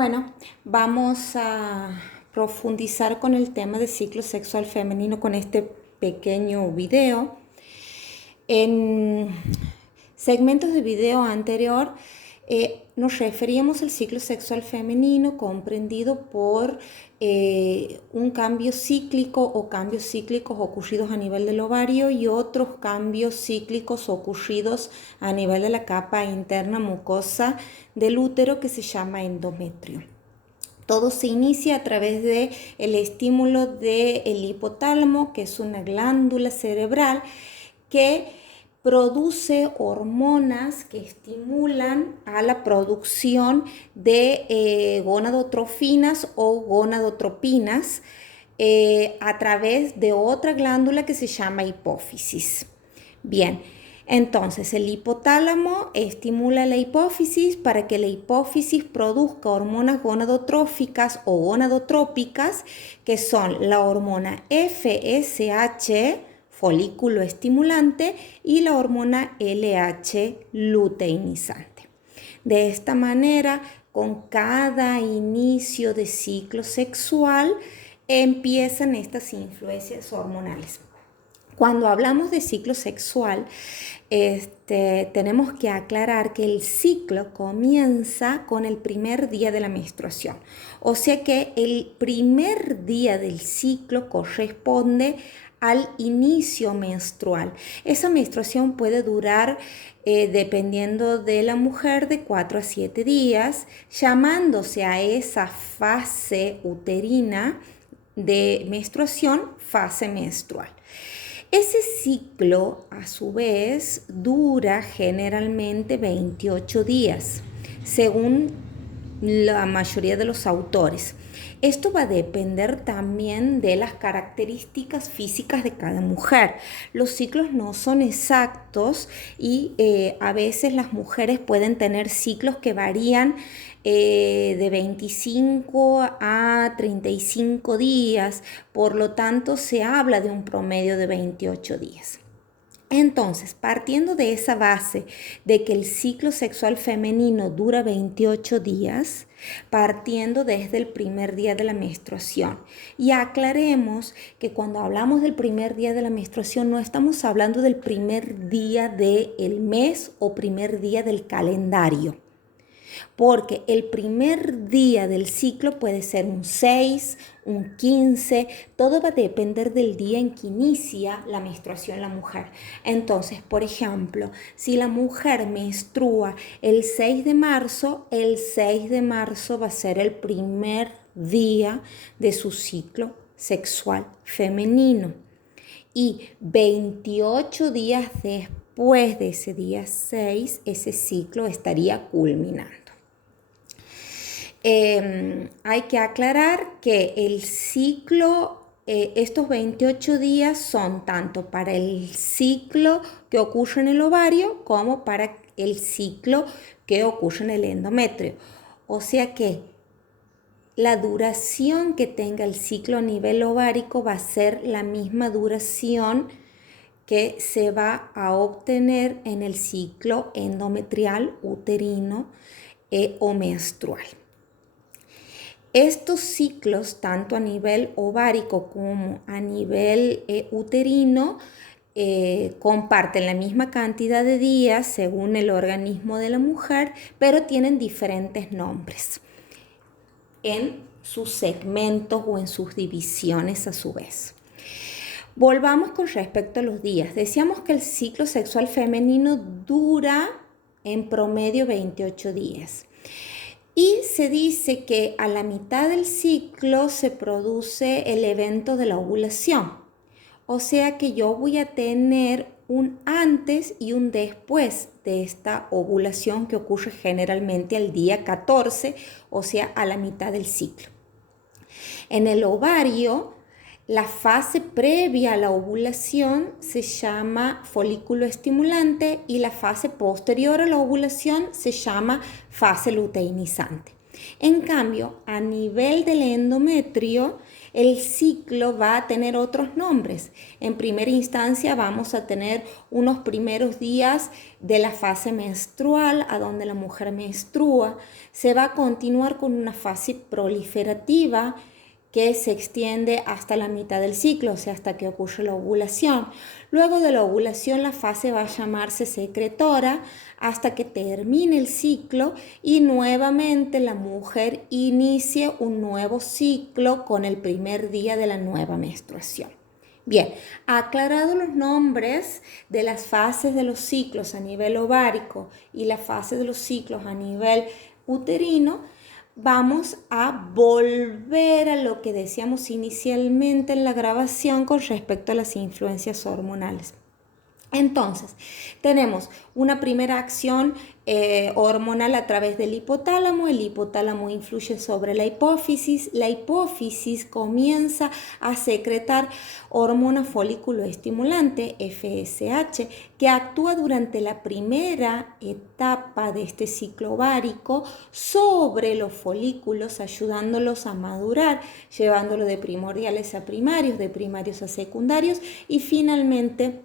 Bueno, vamos a profundizar con el tema del ciclo sexual femenino con este pequeño video. En segmentos de video anterior nos referíamos al ciclo sexual femenino comprendido por un cambio cíclico o cambios cíclicos ocurridos a nivel del ovario y otros cambios cíclicos ocurridos a nivel de la capa interna mucosa del útero que se llama endometrio. Todo se inicia a través del estímulo del hipotálamo, que es una glándula cerebral que produce hormonas que estimulan a la producción de gonadotrofinas o gonadotropinas a través de otra glándula que se llama hipófisis. Bien, entonces el hipotálamo estimula la hipófisis para que la hipófisis produzca hormonas gonadotróficas o gonadotrópicas, que son la hormona FSH, folículo estimulante, y la hormona LH, luteinizante. De esta manera, con cada inicio de ciclo sexual, empiezan estas influencias hormonales. Cuando hablamos de ciclo sexual, tenemos que aclarar que el ciclo comienza con el primer día de la menstruación. O sea que el primer día del ciclo corresponde al inicio menstrual. Esa menstruación puede durar, dependiendo de la mujer, de 4 a 7 días, llamándose a esa fase uterina de menstruación fase menstrual. Ese ciclo, a su vez, dura generalmente 28 días, según la mayoría de los autores. Esto va a depender también de las características físicas de cada mujer. Los ciclos no son exactos y a veces las mujeres pueden tener ciclos que varían de 25 a 35 días, por lo tanto se habla de un promedio de 28 días. Entonces, partiendo de esa base de que el ciclo sexual femenino dura 28 días, partiendo desde el primer día de la menstruación, y aclaremos que cuando hablamos del primer día de la menstruación no estamos hablando del primer día del mes o primer día del calendario, porque el primer día del ciclo puede ser un 6, un 15, todo va a depender del día en que inicia la menstruación en la mujer. Entonces, por ejemplo, si la mujer menstrua el 6 de marzo, el 6 de marzo va a ser el primer día de su ciclo sexual femenino. Y 28 días después de ese día 6, ese ciclo estaría culminando. Hay que aclarar que el ciclo, estos 28 días son tanto para el ciclo que ocurre en el ovario como para el ciclo que ocurre en el endometrio. O sea que la duración que tenga el ciclo a nivel ovárico va a ser la misma duración que se va a obtener en el ciclo endometrial, uterino o menstrual. Estos ciclos, tanto a nivel ovárico como a nivel uterino, comparten la misma cantidad de días según el organismo de la mujer, pero tienen diferentes nombres en sus segmentos o en sus divisiones a su vez. Volvamos con respecto a los días. Decíamos que el ciclo sexual femenino dura en promedio 28 días. Y se dice que a la mitad del ciclo se produce el evento de la ovulación. O sea que yo voy a tener un antes y un después de esta ovulación que ocurre generalmente al día 14, o sea, a la mitad del ciclo. En el ovario, la fase previa a la ovulación se llama folículo estimulante y la fase posterior a la ovulación se llama fase luteinizante. En cambio, a nivel del endometrio, el ciclo va a tener otros nombres. En primera instancia vamos a tener unos primeros días de la fase menstrual, a donde la mujer menstrua. Se va a continuar con una fase proliferativa que se extiende hasta la mitad del ciclo, o sea, hasta que ocurre la ovulación. Luego de la ovulación, la fase va a llamarse secretora hasta que termine el ciclo y nuevamente la mujer inicie un nuevo ciclo con el primer día de la nueva menstruación. Bien, aclarados los nombres de las fases de los ciclos a nivel ovárico y la fase de los ciclos a nivel uterino, vamos a volver a lo que decíamos inicialmente en la grabación con respecto a las influencias hormonales. Entonces, tenemos una primera acción hormonal a través del hipotálamo. El hipotálamo influye sobre la hipófisis. La hipófisis comienza a secretar hormona folículo estimulante, FSH, que actúa durante la primera etapa de este ciclo ovárico sobre los folículos, ayudándolos a madurar, llevándolo de primordiales a primarios, de primarios a secundarios y finalmente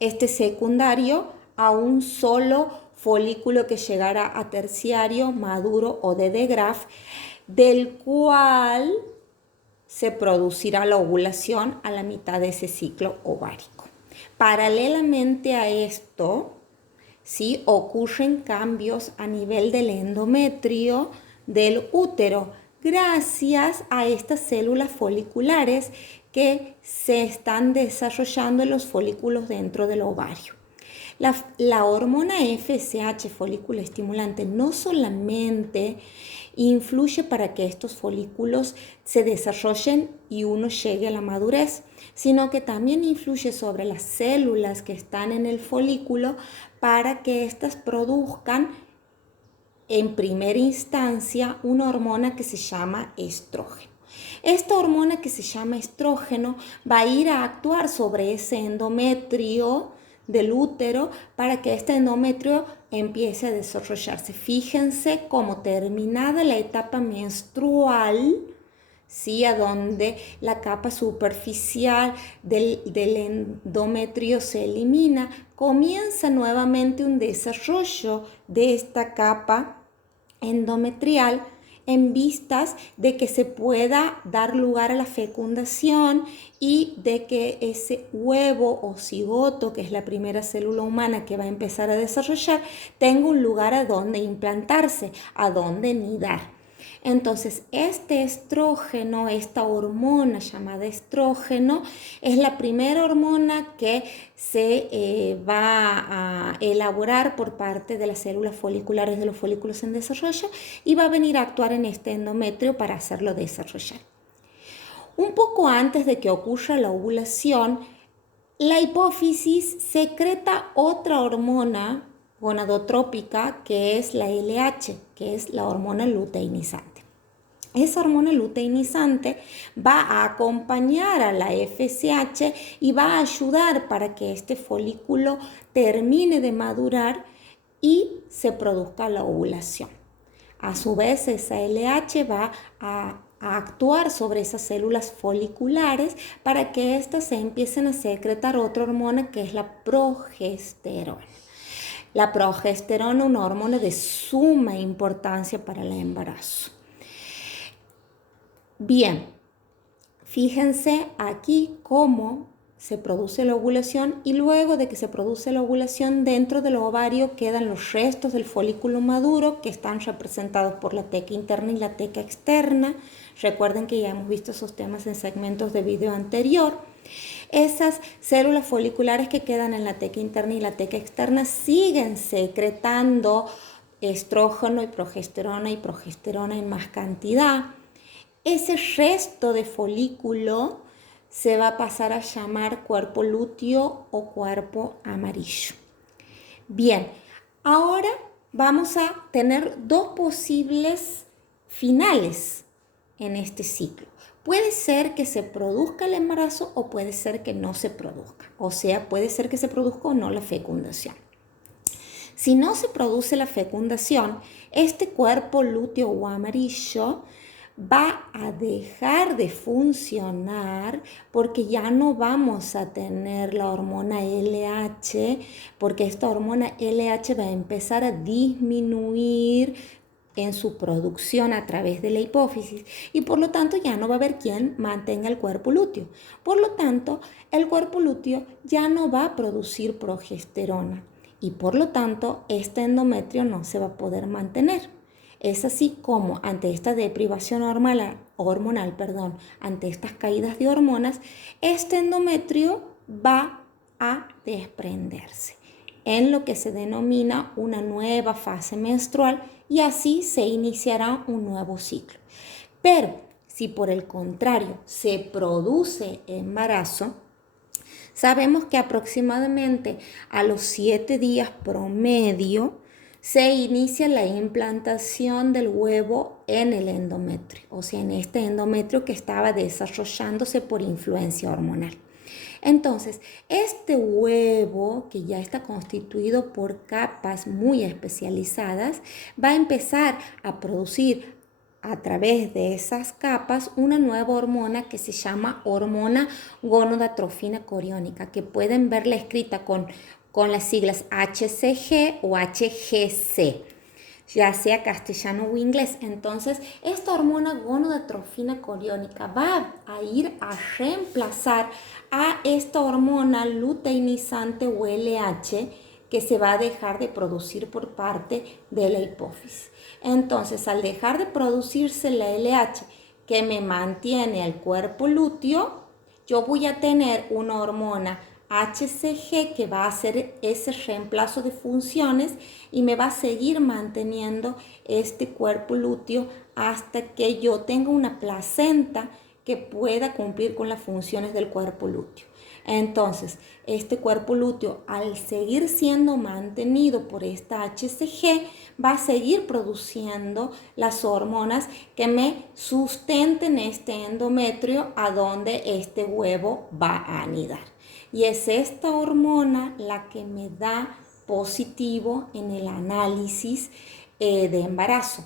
este secundario a un solo folículo que llegará a terciario, maduro o de Graf, del cual se producirá la ovulación a la mitad de ese ciclo ovárico. Paralelamente a esto, ¿sí?, ocurren cambios a nivel del endometrio del útero, gracias a estas células foliculares que se están desarrollando en los folículos dentro del ovario. La hormona FSH, folículo estimulante, no solamente influye para que estos folículos se desarrollen y uno llegue a la madurez, sino que también influye sobre las células que están en el folículo para que éstas produzcan en primera instancia una hormona que se llama estrógeno. Esta hormona que se llama estrógeno va a ir a actuar sobre ese endometrio del útero para que este endometrio empiece a desarrollarse. Fíjense cómo terminada la etapa menstrual, ¿sí?, a donde la capa superficial del endometrio se elimina, comienza nuevamente un desarrollo de esta capa endometrial en vistas de que se pueda dar lugar a la fecundación y de que ese huevo o cigoto, que es la primera célula humana que va a empezar a desarrollar, tenga un lugar a donde implantarse, a donde nidar. Entonces, este estrógeno, esta hormona llamada estrógeno, es la primera hormona que se va a elaborar por parte de las células foliculares de los folículos en desarrollo y va a venir a actuar en este endometrio para hacerlo desarrollar. Un poco antes de que ocurra la ovulación, la hipófisis secreta otra hormona gonadotrópica que es la LH, que es la hormona luteinizante. Esa hormona luteinizante va a acompañar a la FSH y va a ayudar para que este folículo termine de madurar y se produzca la ovulación. A su vez, esa LH va a actuar sobre esas células foliculares para que éstas se empiecen a secretar otra hormona que es la progesterona. La progesterona, una hormona de suma importancia para el embarazo. Bien, fíjense aquí cómo se produce la ovulación y luego de que se produce la ovulación dentro del ovario quedan los restos del folículo maduro que están representados por la teca interna y la teca externa. Recuerden que ya hemos visto esos temas en segmentos de video anterior. Esas células foliculares que quedan en la teca interna y la teca externa siguen secretando estrógeno y progesterona en más cantidad. Ese resto de folículo se va a pasar a llamar cuerpo lúteo o cuerpo amarillo. Bien, ahora vamos a tener dos posibles finales en este ciclo. Puede ser que se produzca el embarazo o puede ser que no se produzca. O sea, puede ser que se produzca o no la fecundación. Si no se produce la fecundación, este cuerpo lúteo o amarillo va a dejar de funcionar porque ya no vamos a tener la hormona LH, porque esta hormona LH va a empezar a disminuir en su producción a través de la hipófisis y por lo tanto ya no va a haber quien mantenga el cuerpo lúteo. Por lo tanto, el cuerpo lúteo ya no va a producir progesterona y por lo tanto este endometrio no se va a poder mantener. Es así como ante esta deprivación hormonal, ante estas caídas de hormonas, este endometrio va a desprenderse en lo que se denomina una nueva fase menstrual y así se iniciará un nuevo ciclo. Pero si por el contrario se produce embarazo, sabemos que aproximadamente a los 7 días promedio se inicia la implantación del huevo en el endometrio, o sea, en este endometrio que estaba desarrollándose por influencia hormonal. Entonces, este huevo, que ya está constituido por capas muy especializadas, va a empezar a producir a través de esas capas una nueva hormona que se llama hormona gonadotrofina coriónica, que pueden verla escrita con las siglas HCG o HGC, ya sea castellano o inglés. Entonces, esta hormona gonadotrofina coriónica va a ir a reemplazar a esta hormona luteinizante o LH que se va a dejar de producir por parte de la hipófisis. Entonces, al dejar de producirse la LH que me mantiene el cuerpo lúteo, yo voy a tener una hormona HCG que va a hacer ese reemplazo de funciones y me va a seguir manteniendo este cuerpo lúteo hasta que yo tenga una placenta que pueda cumplir con las funciones del cuerpo lúteo. Entonces, este cuerpo lúteo, al seguir siendo mantenido por esta HCG, va a seguir produciendo las hormonas que me sustenten este endometrio a donde este huevo va a anidar. Y es esta hormona la que me da positivo en el análisis de embarazo,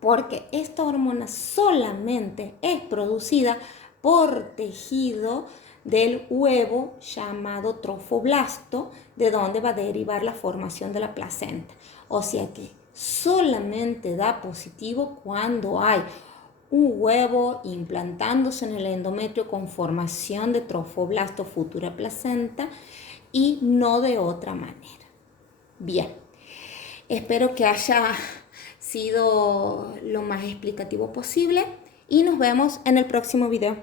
porque esta hormona solamente es producida por tejido del huevo llamado trofoblasto, de donde va a derivar la formación de la placenta. O sea que solamente da positivo cuando hay un huevo implantándose en el endometrio con formación de trofoblasto futura placenta y no de otra manera. Bien, espero que haya sido lo más explicativo posible y nos vemos en el próximo video.